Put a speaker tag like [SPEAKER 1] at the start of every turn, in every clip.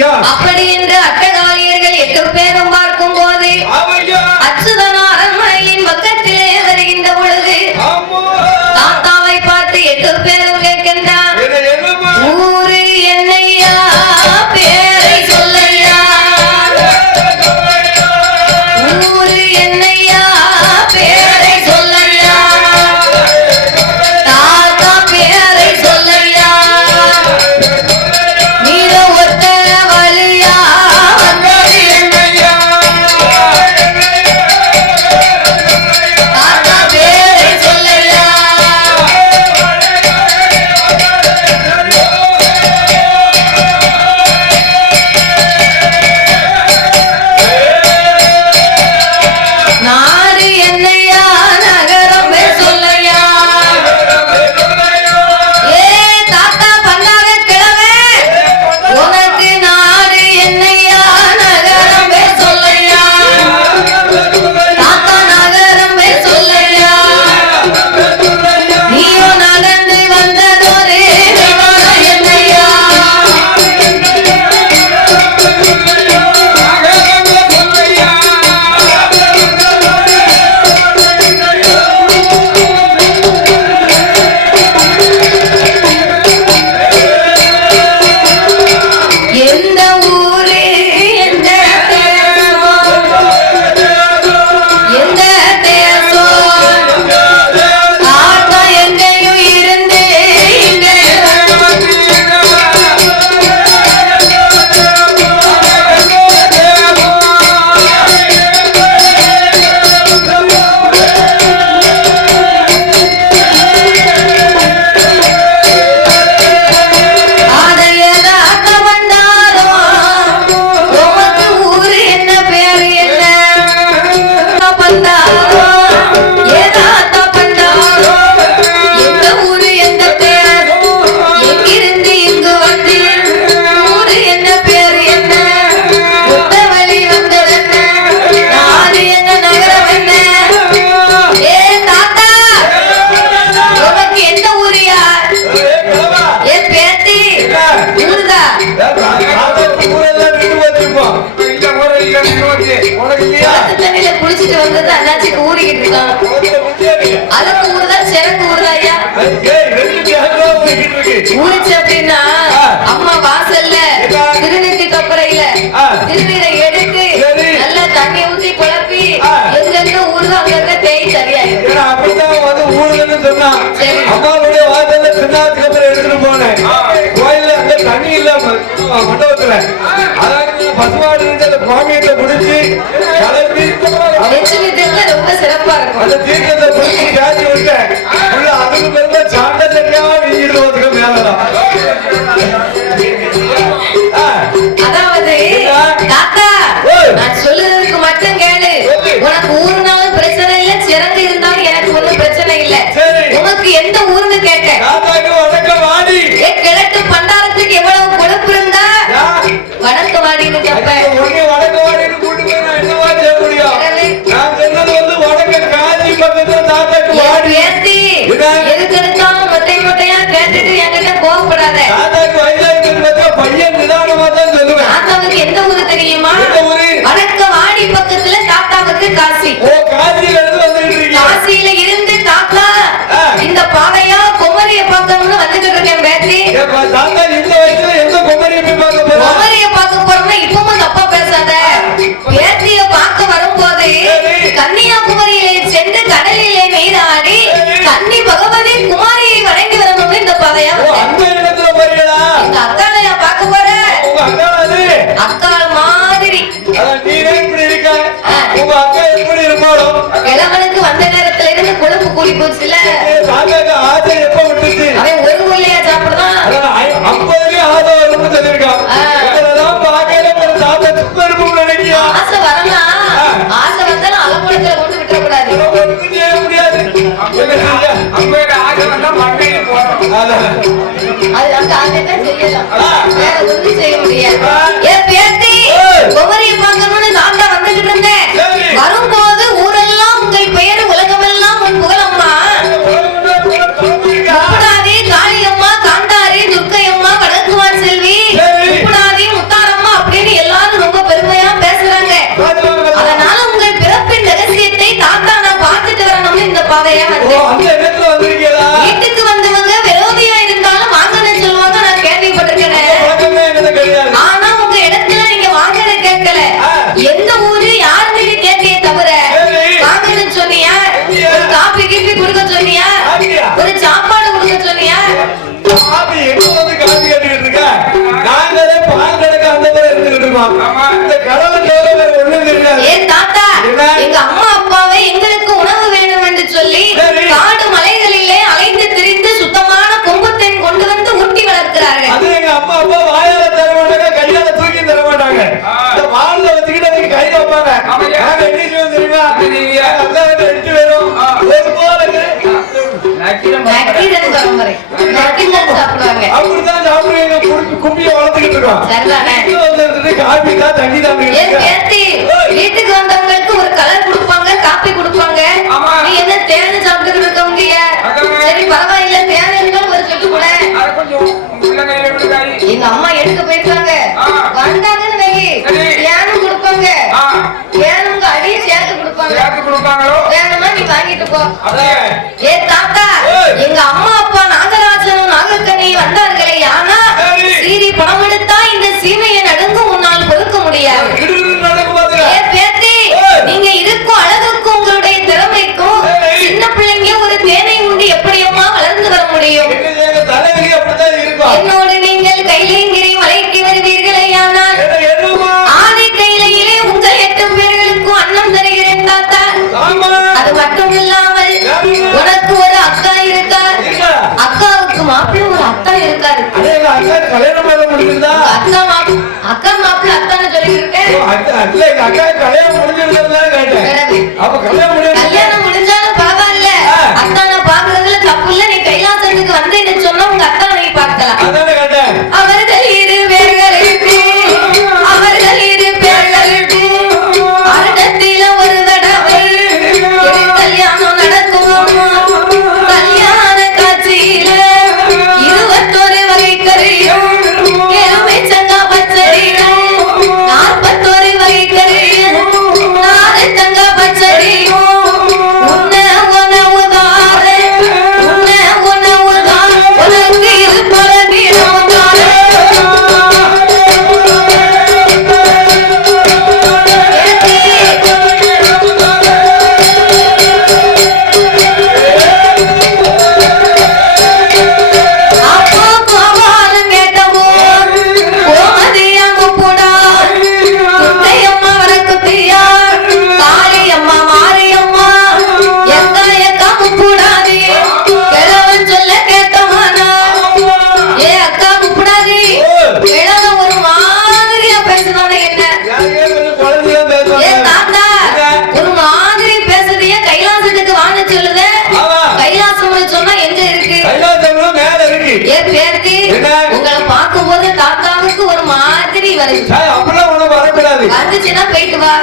[SPEAKER 1] Yeah. சொன்னா
[SPEAKER 2] அம்மாவுடைய வார்த்தை திருநாத்துக்கு அப்புறம் எடுத்துட்டு போனேன். கோயில்ல அங்க தண்ணி இல்ல மண்டபத்துல. அதாவது பசுமாடு அந்த சுவாமியிட்ட
[SPEAKER 1] முடிச்சு கலந்து ரொம்ப சிறப்பா இருக்கும்.
[SPEAKER 2] அந்த தீர்க்கத்தை முடிச்சு ஜாதி விட்டேன் அதுக்கு மேல சாண்டை சட்டையா நீங்க இருபதுக்கு மேலதான். இளவனுக்கு வந்த
[SPEAKER 1] நேரத்துல இருந்து கொழுப்பு கூலி போச்சுல
[SPEAKER 2] ஆசை எப்ப விட்டுச்சு?
[SPEAKER 1] அவன் ஒரு
[SPEAKER 2] முள்ளையா சாப்பிடுதான் அப்பதுலயே ஆசை வரும்னு சொல்லியிருக்கான் இதெல்லாம்
[SPEAKER 1] ஆசை வரலாம் ஆசை வந்தாலும் அலமுடத்துல கொண்டு
[SPEAKER 2] விட்டுற கூடாது முடியாது. ஆசை வந்தா மண்ணையில போறோம்
[SPEAKER 1] அது அந்த ஆசை செய்யலாம். வேற ஒன்றும் செய்ய முடியாது. வந்தவங்களுக்கு ஒரு கலர் கொடுப்பாங்க காப்பி கொடுப்பாங்க. நீ என்ன தேனு சாப்பிட்டு பரவாயில்ல தேனு வந்தாங்கன்னு வை. தேனும் கொடுப்பாங்க. தேனுங்க அடிய சேர்த்து கொடுப்பாங்க. நீ வாங்கிட்டு போ. ஏ தாத்தா எங்க அம்மா அப்பா நாகராஜனும் நாகக்கண்ணி வந்தார்களே. ஆனா
[SPEAKER 2] சீரி.
[SPEAKER 1] பணம்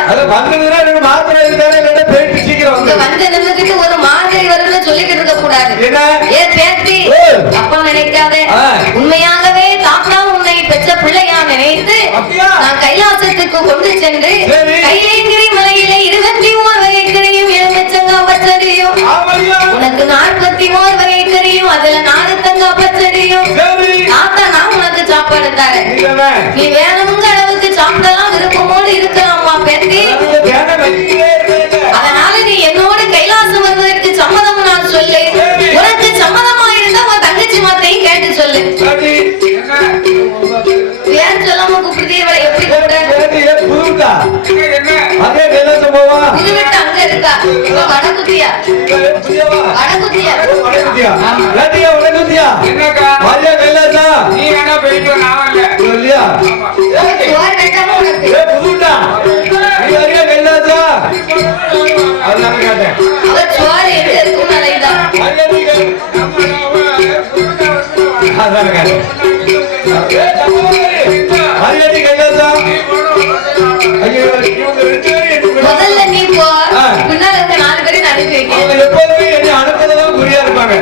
[SPEAKER 1] அத
[SPEAKER 2] வந்ததுன்னா எனக்கு மாத்திரை
[SPEAKER 1] ஒரு மாதிரி வரும்னு சொல்லிக்கிட்டு இருக்க அப்பா நினைக்காதே. உண்மையாகவே தாத்தா உன்னை பெற்ற பிள்ளையா நினைத்து நான் கைலாசத்துக்கு கொண்டு சென்று கைலேங்கிரி இருபத்தி ஓர் வகைக்கரையும் எலுமிச்சங்கா பச்சடியும். உனக்கு நாற்பத்தி ஓர் வகைக்கரையும் அதுல நானூத்தங்கா பச்சடியும். தாத்தா நான் உனக்கு சாப்பாடு தரேன். நீ
[SPEAKER 2] வேணும்
[SPEAKER 1] முதல்ல நீ போ. முன்னால நாலு பேரையும் அனுப்பி
[SPEAKER 2] வைக்க. அவங்க எப்போதுமே
[SPEAKER 3] என்ன
[SPEAKER 2] அனுப்புறதுதான் குறியா இருப்பாங்க.